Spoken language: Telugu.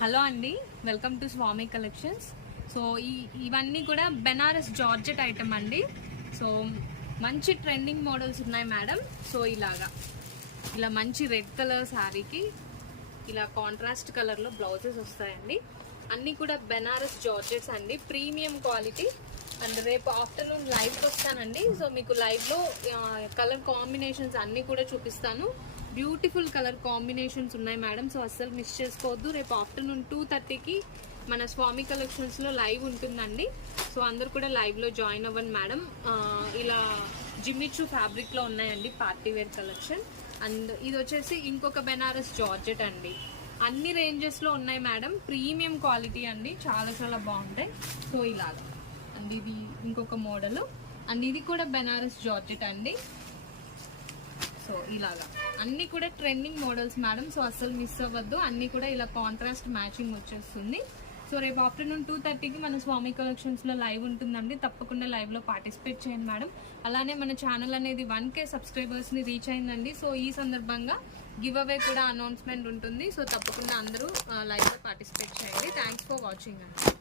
హలో అండి, welcome to Swami collections. So ఇవన్నీ కూడా బెనారస్ జార్జెట్ ఐటమ్ అండి. సో మంచి ట్రెండింగ్ మోడల్స్ ఉన్నాయి మేడం. సో ఇలా మంచి రెడ్ కలర్ శారీకి ఇలా కాంట్రాస్ట్ కలర్లో బ్లౌజెస్ వస్తాయండి. అన్నీ కూడా బెనారస్ జార్జెట్స్ అండి, ప్రీమియం క్వాలిటీ. అండ్ రేపు ఆఫ్టర్నూన్ లైవ్కి వస్తానండి. సో మీకు లైవ్లో కలర్ కాంబినేషన్స్ అన్నీ కూడా చూపిస్తాను. బ్యూటిఫుల్ కలర్ కాంబినేషన్స్ ఉన్నాయి మేడం. సో అస్సలు మిస్ చేసుకోవద్దు. రేపు ఆఫ్టర్నూన్ 2:30కి మన స్వామి కలెక్షన్స్లో లైవ్ ఉంటుందండి. సో అందరు కూడా లైవ్లో జాయిన్ అవ్వండి మేడం. ఇలా జిమ్మిచూ ఫ్యాబ్రిక్లో ఉన్నాయండి పార్టీ వేర్ కలెక్షన్. అండ్ ఇది వచ్చేసి ఇంకొక బెనారస్ జార్జెట్ అండి. అన్ని రేంజెస్లో ఉన్నాయి మేడం, ప్రీమియం క్వాలిటీ అండి, చాలా చాలా బాగుంటాయి. సో ఇలాగా అండ్ ఇది ఇంకొక మోడల్. అండ్ ఇది కూడా బెనారస్ జార్జెట్ అండి. సో ఇలాగా అన్నీ కూడా ట్రెండింగ్ మోడల్స్ మేడం. సో అస్సలు మిస్ అవ్వద్దు. అన్నీ కూడా ఇలా కాంట్రాస్ట్ మ్యాచింగ్ వచ్చేస్తుంది. సో రేపు ఆఫ్టర్నూన్ 2:30కి మన స్వామి కలెక్షన్స్లో లైవ్ ఉంటుందండి. తప్పకుండా లైవ్లో పార్టిసిపేట్ చేయండి మేడం. అలానే మన ఛానల్ అనేది 1K సబ్స్క్రైబర్స్ని రీచ్ అయిందండి. సో ఈ సందర్భంగా గివ్ అవే కూడా అనౌన్స్మెంట్ ఉంటుంది. సో తప్పకుండా అందరూ లైవ్లో పార్టిసిపేట్ చేయండి. థ్యాంక్స్ ఫర్ వాచింగ్ అండి.